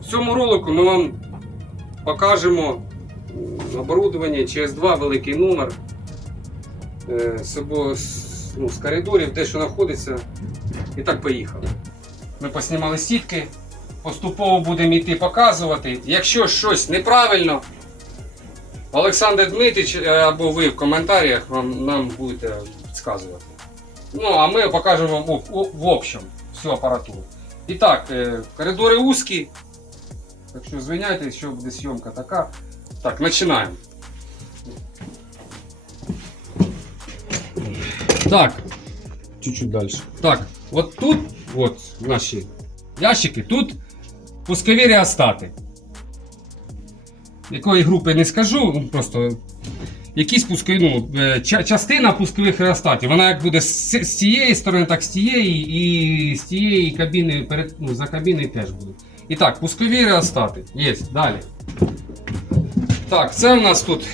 В цьому ролику ми вам покажемо оборудовання CS2, великий номер. Е, з, ну, з коридорів, де що знаходиться. І так поїхали. Ми поснімали сітки, поступово будемо йти показувати. Якщо щось неправильно, Олександр Дмитрич е, або ви в коментарях вам, нам будете підказувати. Ну, а ми покажемо вам в общем всю апаратуру. І так, е, коридори узкі. Так що звиняйте, що буде зйомка така. Так, починаємо. Так, чуть-чуть далі. Так, от тут, от наші ящики, тут пускові реостати. Якої групи не скажу, ну просто якісь пускові, ну, е, ча- частина пускових реостатів. Вона як буде з, з цієї сторони, так з тієї, і з тієї кабіни перед, ну, за кабіною теж буде. І так, пускові реостати. Є, далі. Так, це у нас тут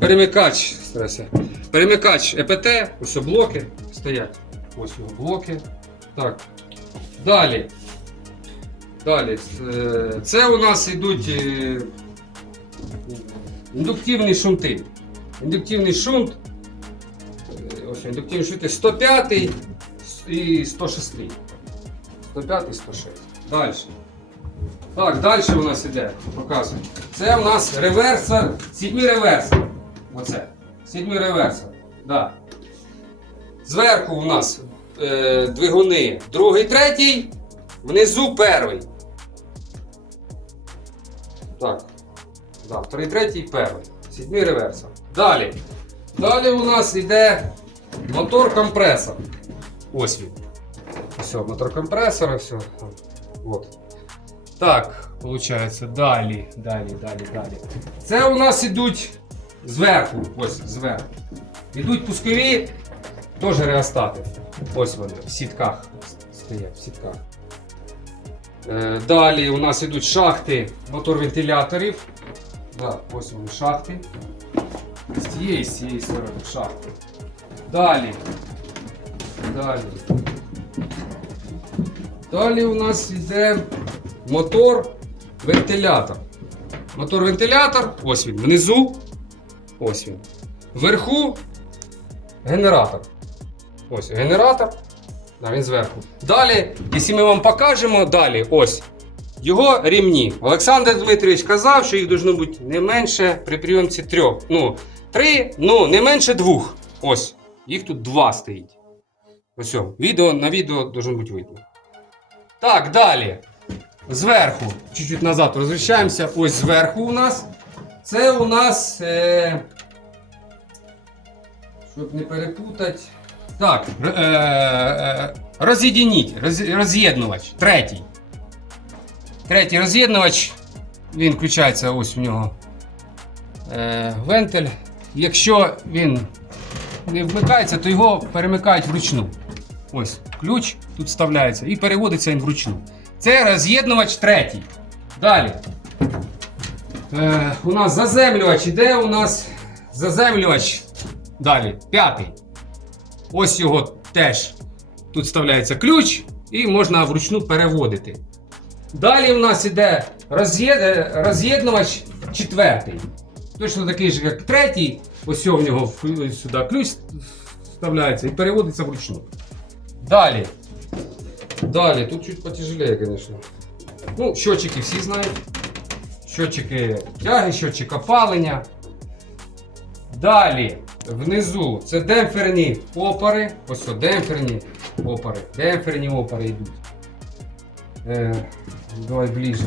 перемикач. Старайся. Перемикач ЕПТ, ось блоки стоять. Ось блоки. Так. Далі. Далі. е, Це у нас йдуть е, індуктивні шунти. Індуктивний шунт. е, Ось індуктивні шунти 105 і 106. 105 і 106. Далі. Так, далі у нас іде. Показую. Це у нас реверсор, сідьмий реверсор. Оце. Сідьмий реверсор. Да. Зверху у нас е, двигуни другий, третій, внизу перший. Так. Да, вторий, третій, перший. Сідьмий реверсор. Далі. Далі у нас йде мотор компресор. Ось він. Все, мотор компресора, все. Вот. Так, виходить, далі, далі, далі, далі. Це у нас ідуть зверху. Ось зверху. Ідуть пускові, теж реостати. Ось вони, в сітках стоять, в сітках. Е, Далі у нас ідуть шахти мотор вентиляторів. Да, ось вони шахти. З тієї, з цієї сторони шахти. Далі. Далі. Далі у нас йде мотор вентилятор. Мотор вентилятор, ось він внизу. Ось він. Вверху генератор. Ось генератор. Да, він зверху. Далі, якщо ми вам покажемо, далі ось його рівні. Олександр Дмитрович казав, що їх должно бути не менше при прийомці трьох. Ну, три, ну не менше двох. Ось. Їх тут два стоїть. Ось. Відео, на відео должно бути видно. Так, далі. Зверху. Чуть-чуть назад розвищаємося. Ось зверху у нас. Це у нас. Е... Щоб не перепутати. Так, е, е, роз'єдніть, роз- роз'єднувач. Третій. Третій роз'єднувач. Він включається ось у нього е, вентиль. Якщо він не вмикається, то його перемикають вручну. Ось ключ тут вставляється і переводиться він вручну. Це роз'єднувач третій. Далі. Е, у нас заземлювач іде у нас заземлювач. Далі, п'ятий. Ось його теж. Тут вставляється ключ і можна вручну переводити. Далі у нас іде е, роз'єднувач четвертий. Точно такий же, як третій. Ось в нього сюди ключ вставляється і переводиться вручну. Далі. Далі, тут чуть потяжелее, звісно. Ну, щотчики всі знають. Щотчики тяги, щотчик опалення. Далі, внизу це демпферні опори. Ось о, демпферні опори. Демпферні опори йдуть. Е, давай ближче.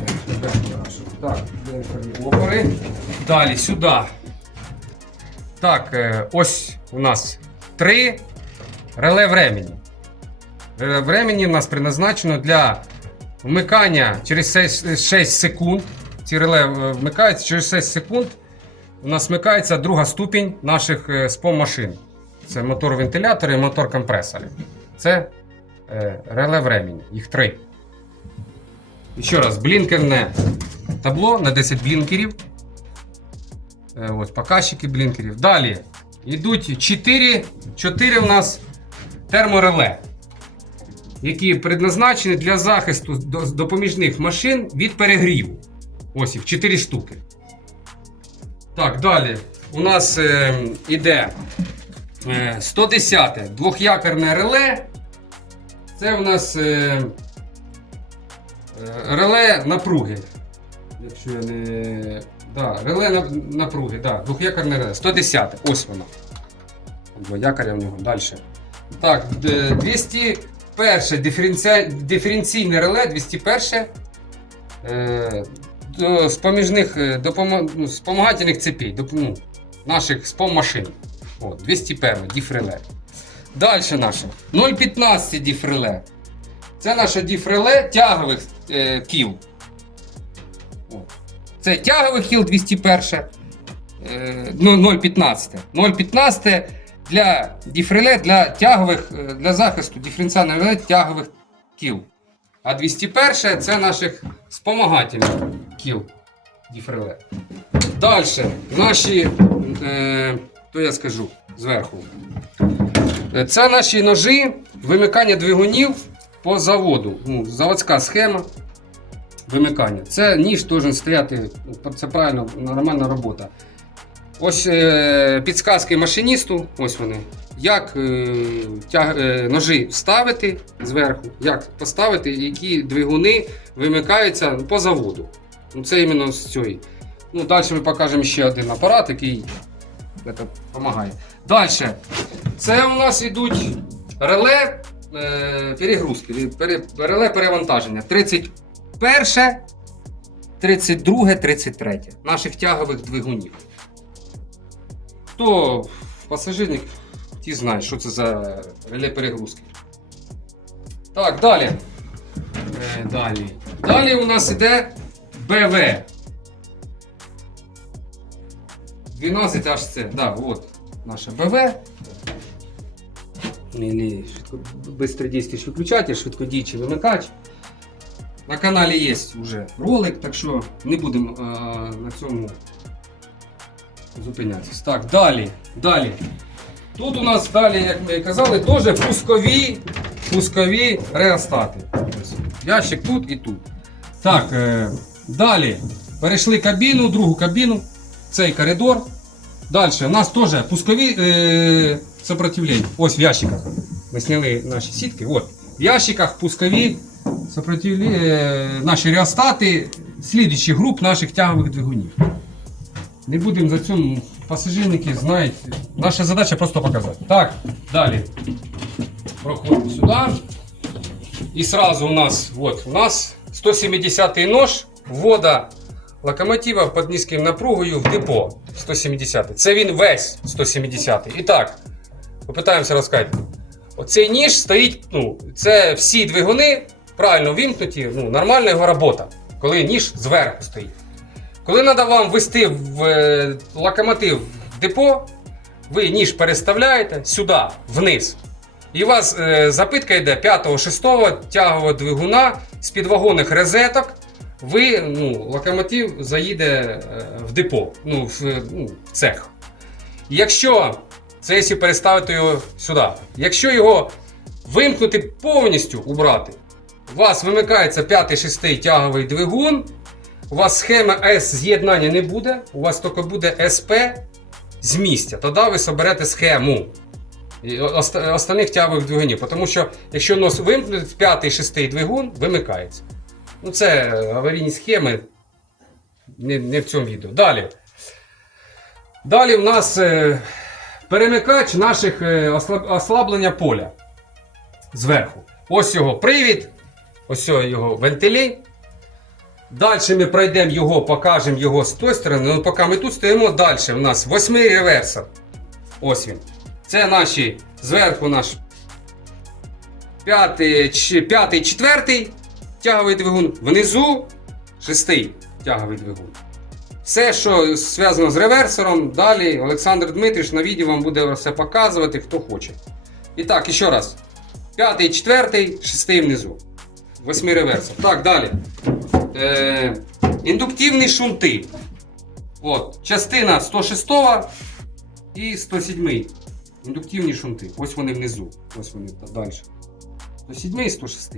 Так, демпферні опори. Далі сюди. Так, е, ось у нас три реле времени. Реле времени у нас предназначено для вмикання через 6 секунд. Ці реле е, вмикаються через 6 секунд. У нас вмикається друга ступінь наших е, спом машин. Це мотор вентилятори і мотор компресори. Це е, реле времени. Їх три. І ще раз, блінкерне табло на 10 блінкерів. Е, ось показчики блінкерів. Далі йдуть 4, 4 у нас термореле які предназначені для захисту допоміжних машин від перегріву. Ось їх 4 штуки. Так, далі у нас е, іде е, 110 двох'якерне реле. Це у нас е, е, реле напруги. Якщо я не. Да, Реле напруги, да, двох'якерне реле. 110 ось воно. Два якоря в нього далі. Так, 200 Перше диференці... диференційне реле 201 е... до... з поміжних е, допом... Ну, спомагательних цепей, до... ну, наших споммашин. О, 201 діфреле. Далі наше 0,15 діфреле. Це наше діфреле тягових е... кіл. О. Це тяговий кіл 201. Е... Ну, 0,15. 0,15 для діфреле для тягових, е, для захисту диференціального реле тягових кіл. А 201 це наших спомагательних кіл діфреле. Далі наші, е, то я скажу зверху. Е, Це наші ножі вимикання двигунів по заводу. Ну, заводська схема вимикання. Це ніж должен стояти, ну, це правильно, нормальна робота. Ось е, підсказки машиністу, ось вони. Як е, тяг, е, ножі вставити зверху, як поставити, які двигуни вимикаються по заводу. Ну, це іменно з цієї. Ну, далі ми покажемо ще один апарат, який допомагає. Далі. Це у нас йдуть реле е, перегрузки, пере, реле перевантаження. 31, 32, 33 наших тягових двигунів. Хто пасажирник, ті знають, що це за реле перегрузки. Так, далі. Е, далі. Далі у нас іде БВ. 12 аж це. Да, от наше БВ. Или швидко, быстродействующий выключатель, швидкодіючий вимикач. На каналі є вже ролик, так що не будемо е, на цьому зупинятися. Так, далі. Далі. Тут у нас далі, як ми казали, теж пускові, пускові реостати. Ящик тут і тут. Так, е, далі. Перейшли кабіну, другу кабіну, цей коридор. Далі у нас теж пускові е, сопротивлення. Ось в ящиках. Ми сняли наші сітки. От. В ящиках пускові сопротивлення, е, наші реостати, слідуючі груп наших тягових двигунів. Не будемо за цьому пасажирники знають. Наша задача просто показати. Так, далі. Проходимо сюди. І сразу у нас, вот, у нас 170 нож ввода локомотива під низьким напругою в депо 170. Це він весь 170-й. І так, попитаємося розказати. Оцей ніж стоїть, ну, це всі двигуни правильно вімкнуті, ну, нормальна його робота, коли ніж зверху стоїть. Коли треба вам ввести в е, локомотив в депо, ви ніж переставляєте сюди, вниз. І у вас е, запитка йде 5-6 тягового двигуна з підвагонних розеток. Ви, ну, локомотив заїде е, в депо, ну, в, ну, цех. Якщо це якщо переставити його сюди, якщо його вимкнути повністю убрати, у вас вимикається 5-6 тяговий двигун, у вас схема С з'єднання не буде, у вас тільки буде СП з місця. Тоді ви соберете схему і оста- тягових двигунів. Тому що якщо нос вимкнути, 5-6 двигун вимикається. Ну, це е, аварійні схеми. Не, не в цьому відео. Далі. Далі в нас е, перемикач наших е, ослаблення поля. Зверху. Ось його привід, ось його вентилі. Далі ми пройдемо його, покажемо його з тої сторони. Ну, поки ми тут стоїмо, далі у нас восьмий реверсор. Ось він. Це наші зверху наш п'ятий, п'ятий, четвертий тяговий двигун. Внизу шестий тяговий двигун. Все, що зв'язано з реверсором, далі Олександр Дмитрич на відео вам буде все показувати, хто хоче. І так, ще раз. П'ятий, четвертий, шестий внизу. Восьмий реверсор. Так, далі. Е, індуктивні шунти. От, частина 106 і 107. Індуктивні шунти. Ось вони внизу. Ось вони далі. 107 106.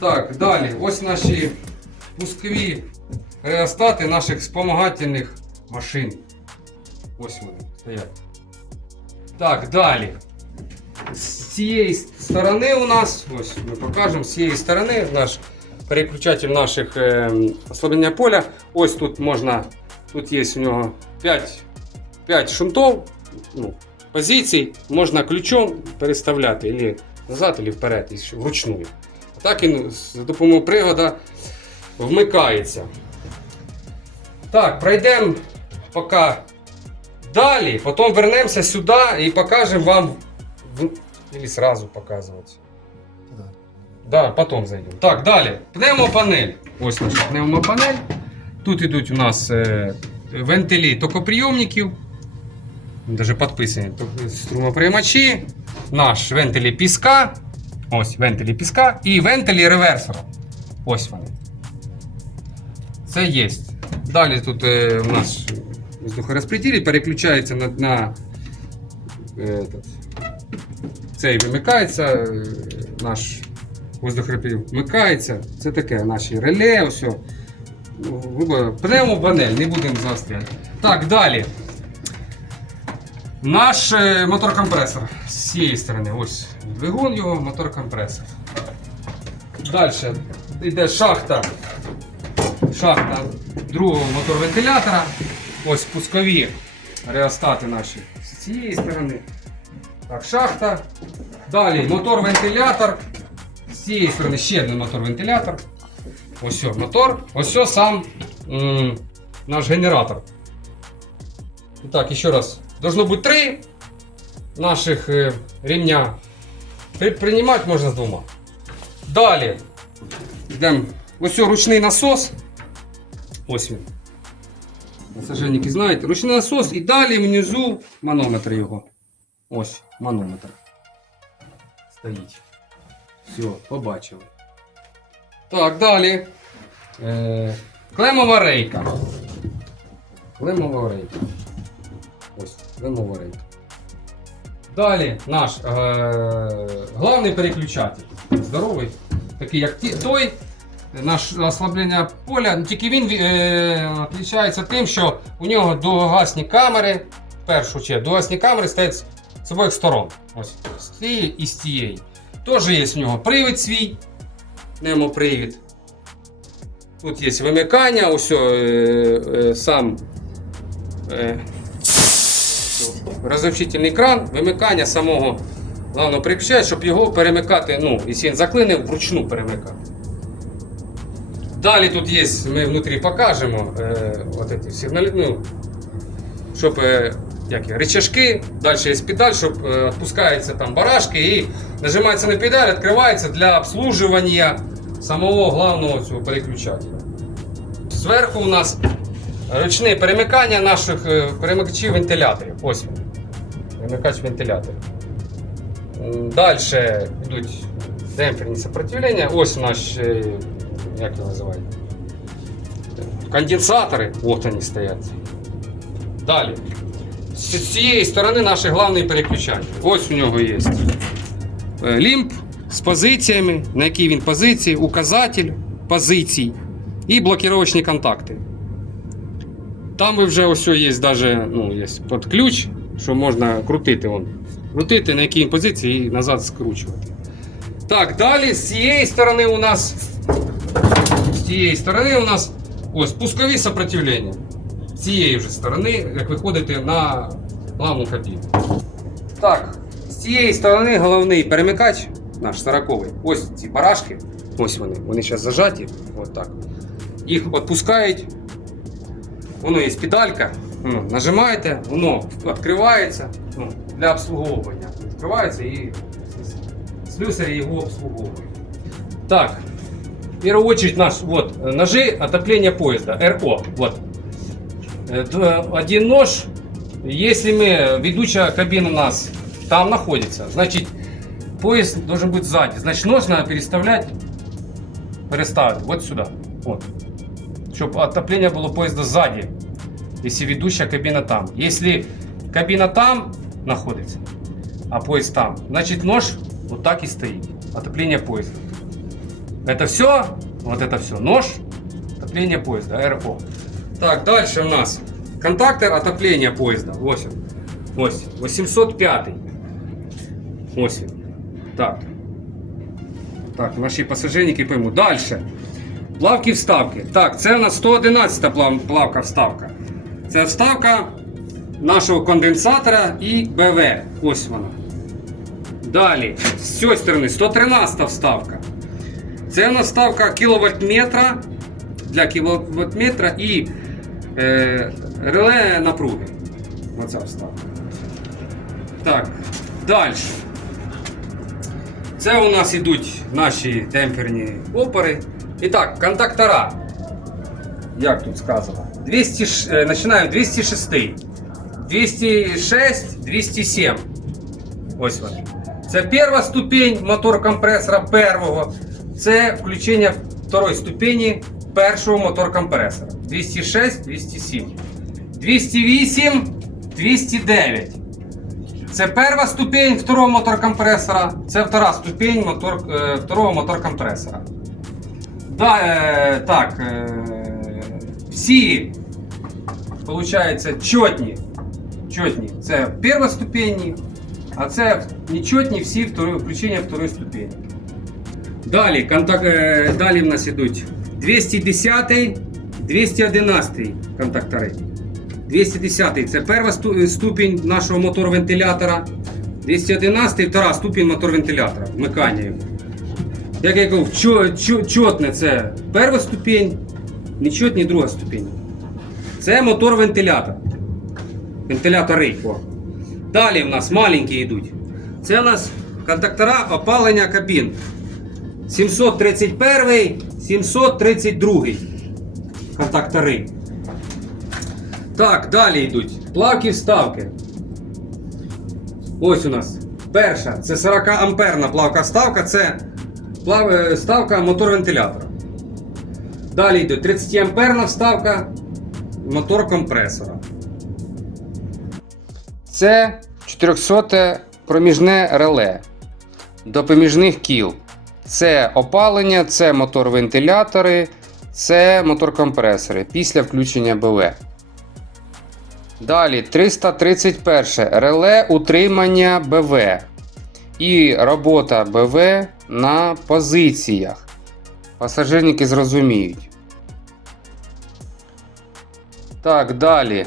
Так, далі. Ось наші пускові реостати наших спомагательних машин. Ось вони стоять. Так, далі. З цієї сторони у нас, ось ми покажемо, з цієї сторони наш переключатель наших е, ослаблення поля. Ось тут можна, тут є у нього 5, 5 шунтов, ну, позицій, можна ключом переставляти або назад, або вперед, і вручну. Так він за допомогою привода вмикається. Так, пройдемо поки далі, потім вернемося сюди і покажемо вам. Или сразу показувати. Да, потім зайдемо. Так, далі. Пневмопанель. Ось наша пневмопанель. Тут йдуть у нас е, вентилі токоприйомників. Даже підписані струмоприймачі. Наш вентилі піска. Ось вентилі піска. І вентилі реверсора. Ось вони. Це є. Далі тут е, у нас воздухорозпреділитель переключається на, на е, цей вимикається, е, наш воздухорозпреділитель вмикається. Це таке наші реле, все. Пневмопанель, не будемо заостряти. Так, далі. Наш е, мотор-компресор з цієї сторони. Ось двигун його, мотор-компресор. Далі йде шахта. Шахта другого мотор-вентилятора. Ось пускові реостати наші з цієї сторони. Так, шахта. Далі мотор-вентилятор. Цієї сторони ще один мотор-вентилятор. Ось мотор. Ось сам м, наш генератор. Так, ще раз. Должно бути три наших е. При, приймати можна з двома. Далі. Йдемо. Ось ручний насос. Ось він. Саженники знаєте. Ручний насос і далі внизу манометр його. Ось манометр. Стоїть. Все, побачили. Так, далі. Е, клемова рейка. Клемова рейка. Ось, клемова рейка. Далі наш е, главний переключатель. Здоровий. Такий як ті- той. Наш ослаблення поля, тільки він е, тим, що у нього довгогасні камери, в першу чергу, довгогасні камери стоять з обох сторон. Ось з цієї і з цієї. Теж є у нього привід свій, пневмопривід. Тут є вимикання, ось е, е, сам е, розовчительний кран, вимикання самого главного переключателя, щоб його перемикати, ну, якщо він заклинив, вручну перемикати. Далі тут є, ми внутрі покажемо е, от эти сигналі, ну, щоб е, як є, далі є педаль, щоб е, відпускаються там барашки і нажимається на педаль, відкривається для обслужування самого главного цього переключателя. Зверху у нас ручне перемикання наших е, перемикачів вентиляторів. Ось він. Перемикач вентиляторів. Далі йдуть демпферні сопротивлення. Ось наш, е, як його називають? Конденсатори. От вони стоять. Далі. З цієї сторони наш головний переключатель. Ось у нього є е, лімп з позиціями, на якій він позиції, указатель позицій і блокировочні контакти. Там вже ось є даже, ну, є під ключ, що можна крутити. Вон. Крутити на якій позиції і назад скручувати. Так, далі з цієї сторони у нас. З цієї сторони у нас ось пускові сопротивлення. З цієї вже сторони, як виходите на главну кабіну. Так, з цієї сторони головний перемикач, наш 40 Ось ці барашки. Ось вони. Вони зараз зажаті. От так. Їх відпускають. Воно є педалька. Воно, нажимаєте, воно відкривається ну, для обслуговування. Відкривається і слюсарі його обслуговують. Так, в первую очередь наш вот ножи отопления поезда РО. Вот. Э, Один нож, если мы, ведущая кабина у нас там находится, значит поезд должен быть сзади. Значит нож надо переставлять, переставить вот сюда. Вот. Чтобы отопление было поезда сзади, если ведущая кабина там. Если кабина там находится, а поезд там, значит нож вот так и стоит. отопление поезда. Это все, вот это все, нож, отопление поезда, РО. Так, дальше у нас контактор отопления поезда. Ось він. Ось, 805. Ось він. Так. Так, наші пасажирники поймуть. Дальше. Плавки вставки. Так, це у нас 111 плав- плавка вставка. Це вставка нашого конденсатора і БВ. Ось вона. Далі, з цієї сторони 113 вставка. Це у нас вставка кіловольтметра для кіловольтметра і е, реле напруги. Оця вставка. Так, далі. Це у нас ідуть наші демпферні опори. І так, контактора. Як тут сказано? 200, е, починаю 206. 206, 207. Ось вони. Це перша ступень мотор компресора первого. Це включення второї ступені першого мотор компресора. 206, 207. 208, 209. Це перша ступень второго мотор компресора. Це втора ступень мотор, е, второго мотор компресора. Да, е, так, е, всі, получається, чотні. Чотні. Це перша ступені, а це нечотні всі второї, включення второї ступені. Далі, контак, е, далі в нас ідуть 210, 211 контактори. 210 це перша ступінь нашого мотор-вентилятора. 211 втора ступінь мотор-вентилятора. Вмикання його. Як я кажу, чо, чо, чотне це перша ступінь, нечотні друга ступінь. Це мотор-вентилятор. Вентилятори. О. Далі в нас маленькі йдуть. Це у нас контактора опалення кабін. 731, 732 контактори. Так, далі йдуть. Плавки вставки. Ось у нас. Перша це 40 амперна плавка вставка, це плав... е, вставка мотор вентилятора. Далі йде 30 амперна вставка мотор компресора. Це 400 проміжне реле до поміжних кіл. Це опалення, це мотор-вентилятори, це мотор-компресори після включення БВ. Далі 331 реле утримання БВ і робота БВ на позиціях. Пасажирники зрозуміють. Так, далі.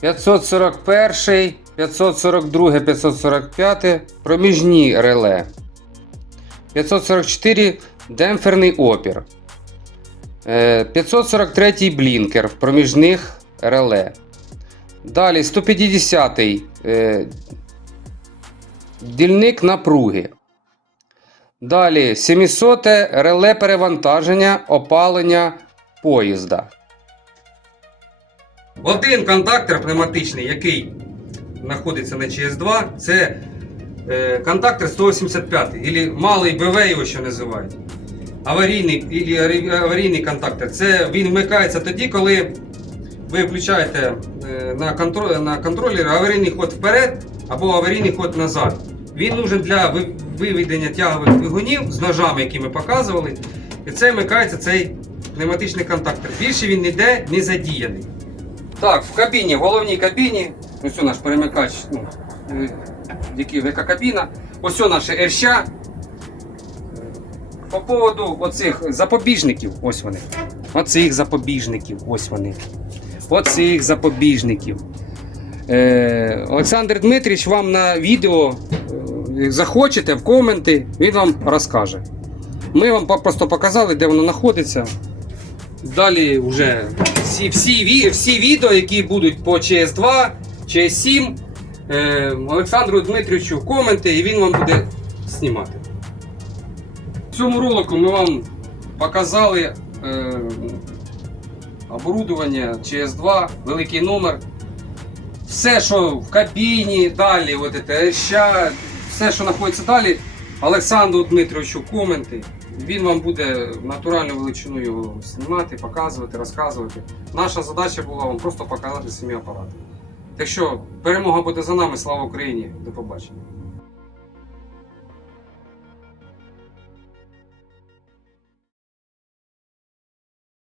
541, 542, 545 проміжні реле. 544 демпферний опір. Е, 543 блінкер в проміжних реле. Далі 150 е, дільник напруги. Далі 700 реле перевантаження опалення поїзда. Один контактор пневматичний, який знаходиться на ЧС2, це е, контактор 185, або малий БВ його ще називають. Аварійний, аварійний контактор. Це він вмикається тоді, коли ви включаєте е, на, контро, на контролер аварійний ход вперед або аварійний ход назад. Він нужен для виведення тягових двигунів з ножами, які ми показували. І це вмикається цей пневматичний контактор. Більше він ніде не задіяний. Так, в кабіні, в головній кабіні, ось наш перемикач, ну, е, який яка кабіна, ось наше ерща. По поводу оцих запобіжників, ось вони. Оцих запобіжників, ось вони. Оцих запобіжників. Е, Олександр Дмитрич вам на відео е, захочете в коменти, він вам розкаже. Ми вам просто показали, де воно знаходиться. Далі вже всі, всі, всі відео, які будуть по CS2, CS7, е, Олександру Дмитричу коменти, і він вам буде знімати. В цьому ролику ми вам показали е, оборудовання CS2, великий номер. Все, що в кабіні, далі, от це, ща, все, що знаходиться далі, Олександру Дмитровичу коменти. Він вам буде натуральну величину його знімати, показувати, розказувати. Наша задача була вам просто показати самі апарати. Так що перемога буде за нами, слава Україні! До побачення.